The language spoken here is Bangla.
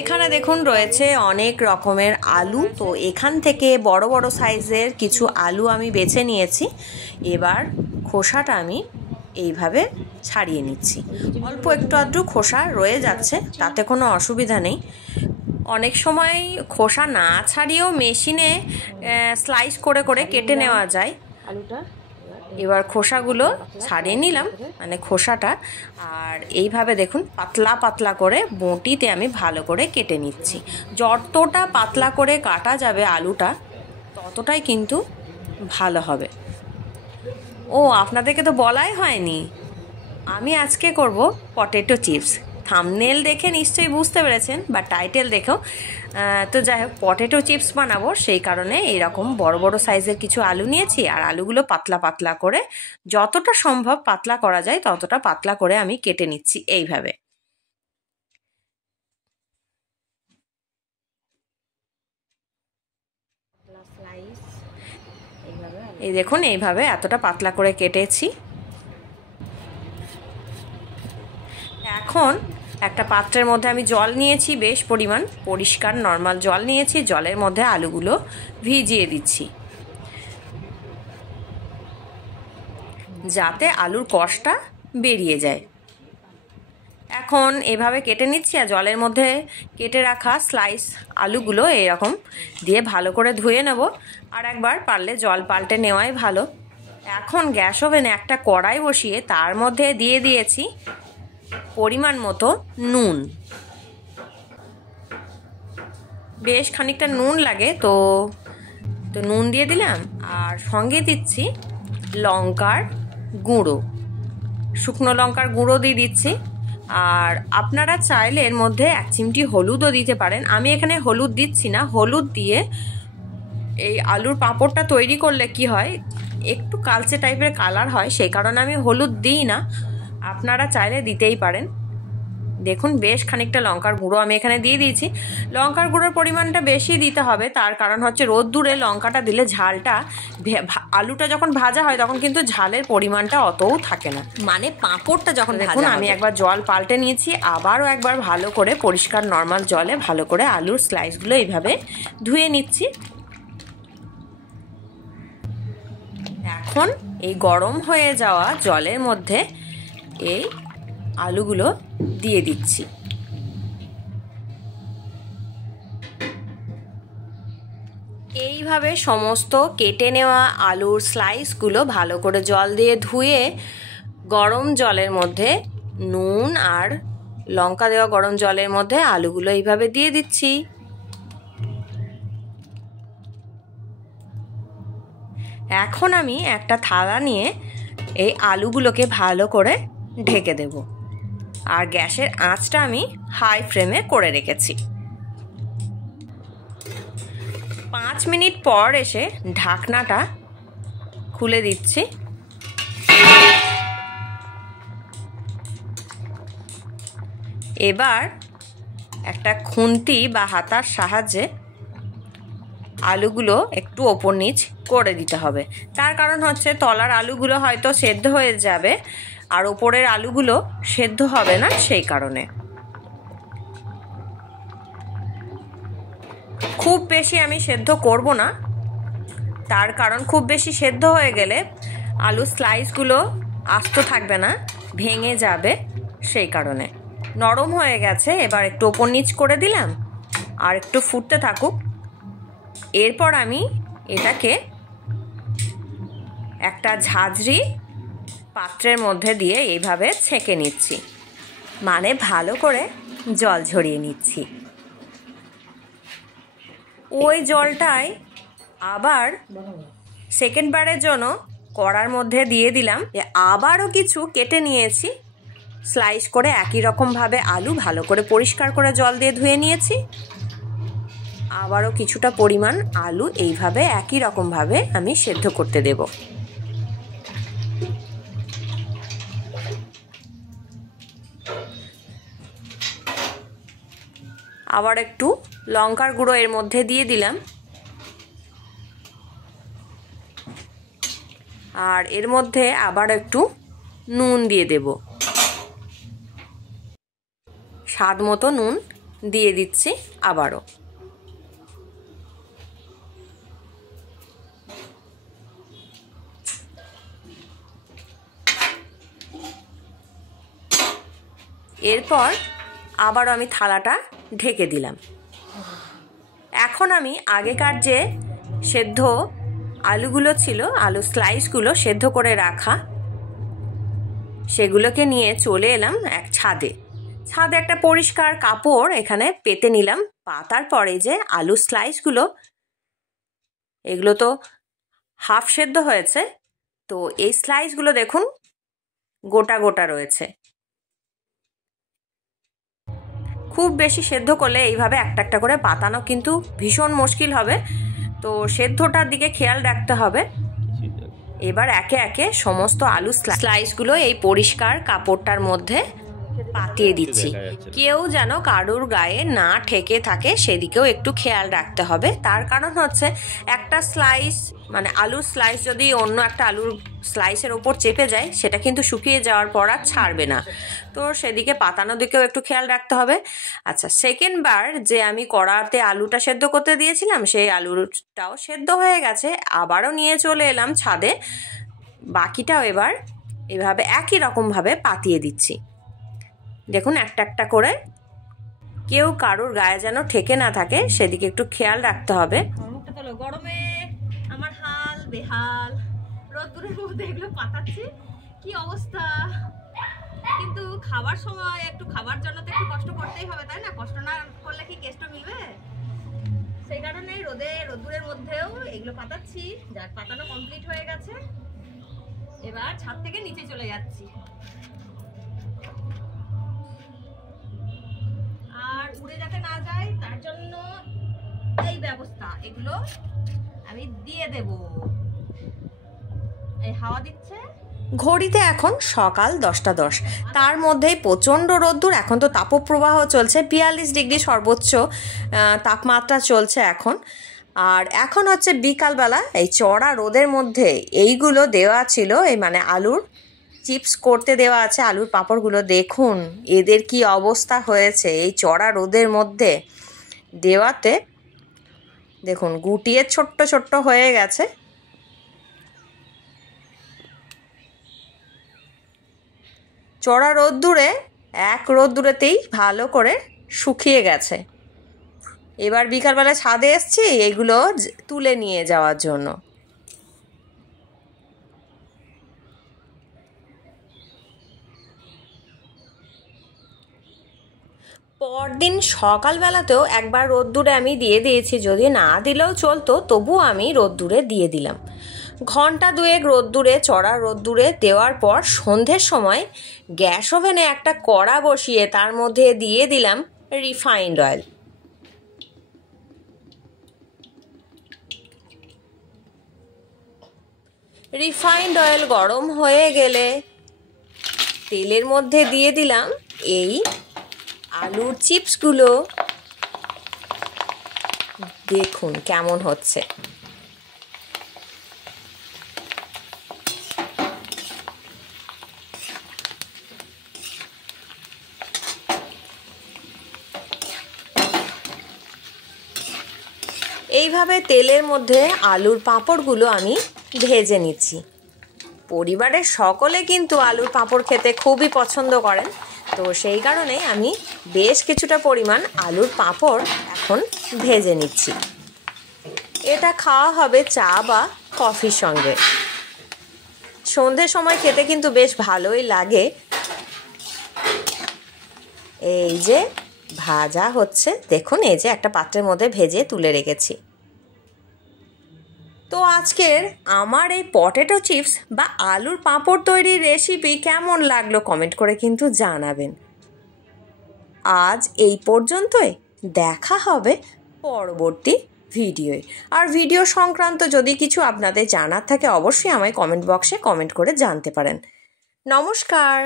এখানে দেখুন রয়েছে অনেক রকমের আলু। তো এখান থেকে বড় বড় সাইজের কিছু আলু আমি বেছে নিয়েছি। এবার খোসাটা আমি এইভাবে ছাড়িয়ে নিচ্ছি। অল্প একটু আধটু খোসা রয়ে যাচ্ছে, তাতে কোনো অসুবিধা নেই। অনেক সময় খোসা না ছাড়িয়েও মেশিনে স্লাইস করে করে কেটে নেওয়া যায় আলুটা। এবার খোসাগুলো ছাড়িয়ে নিলাম, মানে খোসাটা। আর এইভাবে দেখুন পাতলা পাতলা করে বটিতে আমি ভালো করে কেটে নিচ্ছি। যতটা পাতলা করে কাটা যাবে আলুটা ততটাই কিন্তু ভালো হবে। ও, আপনাদেরকে তো বলাই হয়নি, আমি আজকে করব পটেটো চিপস। থাম্বনেল দেখে নিশ্চয়ই বুঝতে পেরেছেন, বা টাইটেল দেখেও। তো যাই হোক, পটেটো চিপস বানাবো, সেই কারণে এইরকম বড় বড় সাইজের কিছু আলু নিয়েছি। আর আলুগুলো পাতলা পাতলা করে, যতটা সম্ভব পাতলা করা যায় ততটা পাতলা করে আমি কেটে নিচ্ছি এইভাবে। এই দেখুন, এইভাবে এতটা পাতলা করে কেটেছি। এখন একটা পাত্রের মধ্যে আমি জল নিয়েছি, বেশ পরিমাণ পরিষ্কার নর্মাল জল নিয়েছি। জলের মধ্যে আলুগুলো ভিজিয়ে দিচ্ছি, যাতে আলুর কষটা বেরিয়ে যায়। এখন এভাবে কেটে নিচ্ছি, আর জলের মধ্যে কেটে রাখা স্লাইস আলুগুলো এরকম দিয়ে ভালো করে ধুয়ে নেব। আর একবার পারলে জল পাল্টে নেওয়াই ভালো। এখন গ্যাস ওভেনে একটা কড়াই বসিয়ে তার মধ্যে দিয়ে দিয়েছি পরিমাণ মতো নুন। বেশ খানিকটা নুন লাগে, তো নুন দিয়ে দিলাম। আর সঙ্গে দিচ্ছি লঙ্কার গুঁড়ো, শুকনো লঙ্কার গুঁড়ো দিয়ে দিচ্ছি। আর আপনারা চাইলে এর মধ্যে 1 চিমটি হলুদও দিতে পারেন। আমি এখানে হলুদ দিচ্ছি না। হলুদ দিয়ে এই আলুর পাঁপড়টা তৈরি করলে কি হয়, একটু কালচে টাইপের কালার হয়, সেই কারণে আমি হলুদ দিই না। আপনারা চাইলে দিতেই পারেন। দেখুন, বেশ খানিকটা লঙ্কার গুঁড়ো আমি এখানে দিয়ে দিয়েছি। লঙ্কার গুঁড়োর পরিমাণটা বেশি দিতে হবে, তার কারণ হচ্ছে রোদ্দুরে লঙ্কাটা দিলে ঝালটা, আলুটা যখন ভাজা হয় তখন কিন্তু ঝালের পরিমাণটা অতও থাকে না, মানে পাঁপড়টা যখন ভাজা। আমি একবার জল পাল্টে নিয়েছি, আবারও একবার ভালো করে পরিষ্কার নর্মাল জলে ভালো করে আলুর স্লাইসগুলো এইভাবে ধুয়ে নিচ্ছি। এখন এই গরম হয়ে যাওয়া জলের মধ্যে এই আলুগুলো দিয়ে দিচ্ছি। এইভাবে সমস্ত কেটে নেওয়া আলুর স্লাইসগুলো ভালো করে জল দিয়ে ধুয়ে গরম জলের মধ্যে, নুন আর লঙ্কা দেওয়া গরম জলের মধ্যে আলুগুলো এইভাবে দিয়ে দিচ্ছি। এখন আমি একটা থালা নিয়ে এই আলুগুলোকে ভালো করে ঢেকে দেব। আর গ্যাসের আঁচটা আমি হাই ফ্লেমে করে রেখেছি। 5 মিনিট পর এসে ঢাকনাটা খুলে দিচ্ছি। এবার একটা খুন্তি বা হাতার সাহায্যে আলুগুলো একটু ওপর নিচ করে দিতে হবে। তার কারণ হচ্ছে তলার আলুগুলো হয়তো সেদ্ধ হয়ে যাবে, আর ওপরের আলুগুলো সেদ্ধ হবে না, সেই কারণে। খুব বেশি আমি সেদ্ধ করব না, তার কারণ খুব বেশি সেদ্ধ হয়ে গেলে আলু স্লাইসগুলো আস্ত থাকবে না, ভেঙে যাবে, সেই কারণে। নরম হয়ে গেছে, এবার একটু ওপর নিচ করে দিলাম, আর একটু ফুটতে থাকুক। এরপর আমি এটাকে একটা ঝাঁঝরি পাত্রের মধ্যে দিয়ে এইভাবে ছেঁকে নিচ্ছি, মানে ভালো করে জল ঝরিয়ে নিচ্ছি। ওই জলটাই আবার সেকেন্ডবারের জন্য কড়ার মধ্যে দিয়ে দিলাম। আবারও কিছু কেটে নিয়েছি স্লাইস করে, একই রকমভাবে আলু ভালো করে পরিষ্কার করে জল দিয়ে ধুয়ে নিয়েছি। আবারও কিছুটা পরিমাণ আলু এইভাবে একই রকমভাবে আমি সেদ্ধ করতে দেব। আবার একটু লঙ্কার গুঁড়ো এর মধ্যে দিয়ে দিলাম। আর এর মধ্যে আবার একটু নুন দিয়ে দেব, স্বাদ মতো নুন দিয়ে দিচ্ছি আবারও। এরপর আবারও আমি থালাটা ঢেকে দিলাম। এখন আমি আগেকার যে সেদ্ধ আলুগুলো ছিল, আলু স্লাইসগুলো সেদ্ধ করে রাখা, সেগুলোকে নিয়ে চলে এলাম এক ছাদে। ছাদে একটা পরিষ্কার কাপড় এখানে পেতে নিলাম। পাতার পরে যে আলু স্লাইসগুলো, এগুলো তো হাফ সেদ্ধ হয়েছে, তো এই স্লাইসগুলো দেখুন গোটা গোটা রয়েছে। খুব বেশি সেদ্ধ করলে এইভাবে একটা একটা করে পাতানো কিন্তু ভীষণ মুশকিল হবে, তো সেদ্ধটার দিকে খেয়াল রাখতে হবে। এবার একে একে সমস্ত আলু স্লাইসগুলো এই পরিষ্কার কাপড়টার মধ্যে পাতিয়ে দিচ্ছি। কেউ যেন কারুর গায়ে না ঠেকে থাকে সেদিকেও একটু খেয়াল রাখতে হবে। তার কারণ হচ্ছে একটা স্লাইস মানে আলুর স্লাইস যদি অন্য একটা আলুর স্লাইসের ওপর চেপে যায়, সেটা কিন্তু শুকিয়ে যাওয়ার পর আর ছাড়বে না, তো সেদিকে পাতানোর দিকেও একটু খেয়াল রাখতে হবে। আচ্ছা, সেকেন্ড বার যে আমি কড়াতে আলুটা সেদ্ধ করতে দিয়েছিলাম, সেই আলুটাও সেদ্ধ হয়ে গেছে। আবারও নিয়ে চলে এলাম ছাদে। বাকিটাও এবার এভাবে একই রকমভাবে পাতিয়ে দিচ্ছি। দেখুন একটা একটা করে, কেউ কারুর গায়ে যেন ঠেকে না থাকে সেদিকে একটু খেয়াল রাখতে হবে। গরমে আমার হাল বেহাল, রোদ্দুরের মধ্যে এগুলো পাতাচ্ছি, কি অবস্থা। কিন্তু খাবার সময় একটু খাবার জন্য তো একটু কষ্ট করতেই হবে, তাই না? কষ্ট না করলে কি কেষ্ট মিলবে? সেই কারণে রোদ্দুরের মধ্যেও এগুলো পাতাচ্ছি। যাক, পাতানো কমপ্লিট হয়ে গেছে। এবার ছাদ থেকে নিচে চলে যাচ্ছি, আর উড়ে যাতে না যায় তার জন্য এই ব্যবস্থা। এগুলো আমি দিয়ে দেব। এই হাওয়া দিচ্ছে। ঘড়িতে এখন সকাল 10টা 10, তার মধ্যেই প্রচণ্ড রোদ্দুর। এখন তো তাপপ্রবাহ চলছে, 42 ডিগ্রি সর্বোচ্চ তাপমাত্রা চলছে এখন। আর এখন হচ্ছে বিকালবেলা। এই চড়া রোদের মধ্যে এইগুলো দেওয়া ছিল, এই মানে আলুর চিপস করতে দেওয়া আছে, আলুর পাঁপড়গুলো দেখুন এদের কি অবস্থা হয়েছে এই চড়া রোদের মধ্যে দেওয়াতে। দেখুন গুটিয়ে ছোট্ট ছোট্ট হয়ে গেছে। চড়া রোদ্দুরে এক রোদ্দুরেতেই ভালো করে শুকিয়ে গেছে। এবার বিকালবেলা ছাদে এসছি এগুলো তুলে নিয়ে যাওয়ার জন্য। পরদিন সকালবেলাতেও একবার রোদ্দুরে আমি দিয়ে দিয়েছি, যদি না দিলেও চলতো তবুও আমি রোদ্দুরে দিয়ে দিলাম। ঘন্টা দুয়েক রোদ্দুরে, চড়া রোদ্দুরে দেওয়ার পর সন্ধ্যের সময় গ্যাস ওভেনে একটা কড়া বসিয়ে তার মধ্যে দিয়ে দিলাম রিফাইন্ড অয়েল। রিফাইন্ড অয়েল গরম হয়ে গেলে তেলের মধ্যে দিয়ে দিলাম এই আলুর চিপসগুলো। দেখুন কেমন হচ্ছে। এইভাবে তেলের মধ্যে আলুর পাঁপড়গুলো আমি ভেজে নিচ্ছি। পরিবারের সকলে কিন্তু আলুর পাঁপড় খেতে খুবই পছন্দ করেন, তো সেই কারণে আমি বেশ কিছুটা পরিমাণ আলুর পাঁপড় এখন ভেজে নিচ্ছি। এটা খাওয়া হবে চা বা কফির সঙ্গে। সন্ধ্যের সময় খেতে কিন্তু বেশ ভালোই লাগে। এই যে ভাজা হচ্ছে, দেখুন এই যে একটা পাত্রের মধ্যে ভেজে তুলে রেখেছি। তো আজকের আমার এই পটেটো চিপস বা আলুর পাঁপড় তৈরির রেসিপি কেমন লাগলো কমেন্ট করে কিন্তু জানাবেন। আজ এই পর্যন্তই, দেখা হবে পরবর্তী ভিডিওয়। আর ভিডিও সংক্রান্ত যদি কিছু আপনাদের জানার থাকে অবশ্যই আমায় কমেন্ট বক্সে কমেন্ট করে জানতে পারেন। নমস্কার।